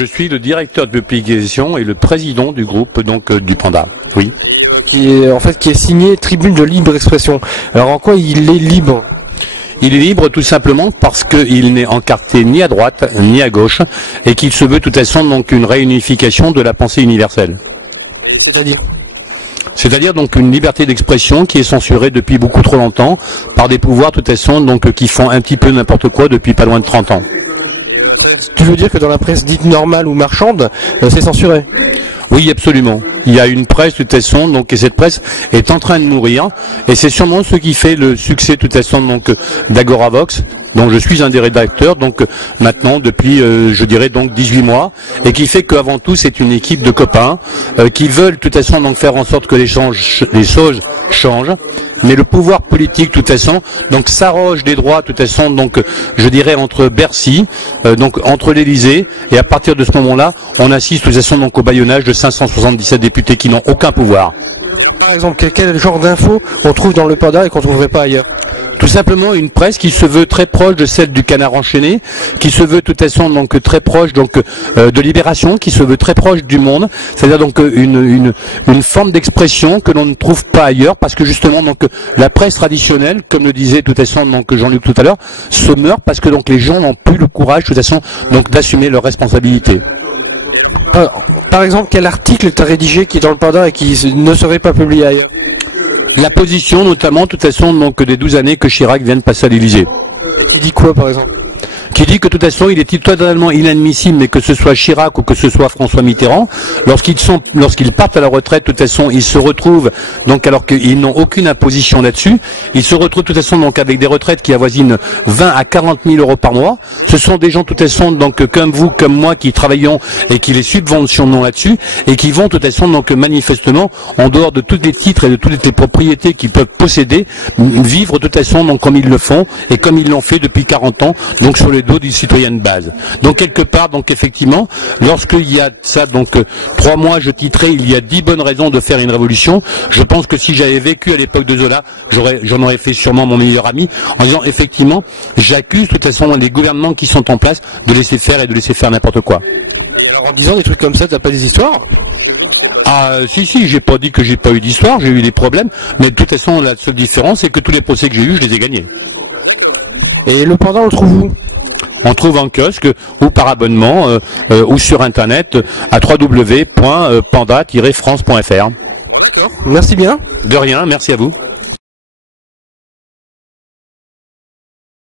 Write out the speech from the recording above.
Je suis le directeur de publication et le président du groupe donc du Panda. Oui. Qui est signé Tribune de libre expression. Alors en quoi il est libre? Il est libre tout simplement parce qu'il n'est encarté ni à droite ni à gauche et qu'il se veut de toute façon donc une réunification de la pensée universelle. C'est-à-dire donc une liberté d'expression qui est censurée depuis beaucoup trop longtemps par des pouvoirs de toute façon donc qui font un petit peu n'importe quoi depuis pas loin de 30 ans. Tu veux dire que dans la presse dite normale ou marchande, c'est censuré? Oui, absolument. Il y a une presse de toute façon, donc et cette presse est en train de mourir, et c'est sûrement ce qui fait le succès de toute façon donc d'Agoravox, dont je suis un des rédacteurs, donc maintenant depuis je dirais donc 18 mois, et qui fait qu'avant tout c'est une équipe de copains qui veulent de toute façon donc faire en sorte que les choses changent, mais le pouvoir politique de toute façon donc s'arroge des droits de toute façon donc je dirais entre Bercy, donc entre l'Élysée, et à partir de ce moment-là, on assiste de toute façon donc au bâillonnage de 577 députés qui n'ont aucun pouvoir. Par exemple, quel genre d'infos on trouve dans le Panda et qu'on ne trouverait pas ailleurs? Tout simplement une presse qui se veut très proche de celle du Canard enchaîné, qui se veut de toute façon donc très proche donc de Libération, qui se veut très proche du Monde, c'est-à-dire donc une forme d'expression que l'on ne trouve pas ailleurs, parce que justement donc la presse traditionnelle, comme le disait de toute façon donc Jean-Luc tout à l'heure, se meurt parce que donc les gens n'ont plus le courage de toute façon donc d'assumer leurs responsabilités. Par exemple, quel article tu as rédigé qui est dans le Panda et qui ne serait pas publié ailleurs? La position notamment de toute façon donc des 12 années que Chirac vient de passer à l'Élysée. Qui dit quoi par exemple? Qui dit que de toute façon il est totalement inadmissible, mais que ce soit Chirac ou que ce soit François Mitterrand, lorsqu'ils partent à la retraite, de toute façon ils se retrouvent donc alors qu'ils n'ont aucune imposition là-dessus, ils se retrouvent de toute façon donc avec des retraites qui avoisinent 20 à 40 000 euros par mois. Ce sont des gens de toute façon donc comme vous, comme moi, qui travaillons et qui les subventionnons là-dessus et qui vont de toute façon donc manifestement en dehors de tous les titres et de toutes les propriétés qu'ils peuvent posséder, vivre de toute façon donc comme ils le font et comme ils l'ont fait depuis 40 ans donc sur les dos du citoyen de base. Donc quelque part, donc effectivement, lorsqu'il y a ça, donc 3 mois, je titrais, il y a 10 bonnes raisons de faire une révolution. Je pense que si j'avais vécu à l'époque de Zola, j'en aurais fait sûrement mon meilleur ami, en disant effectivement, j'accuse de toute façon les gouvernements qui sont en place de laisser faire et de laisser faire n'importe quoi. Alors en disant des trucs comme ça, t'as pas des histoires? Ah si, j'ai pas dit que j'ai pas eu d'histoire, j'ai eu des problèmes, mais de toute façon la seule différence c'est que tous les procès que j'ai eus, je les ai gagnés. Et le Panda, on le trouve où? On trouve en kiosque ou par abonnement ou sur internet à www.panda-france.fr. Merci bien. De rien, merci à vous.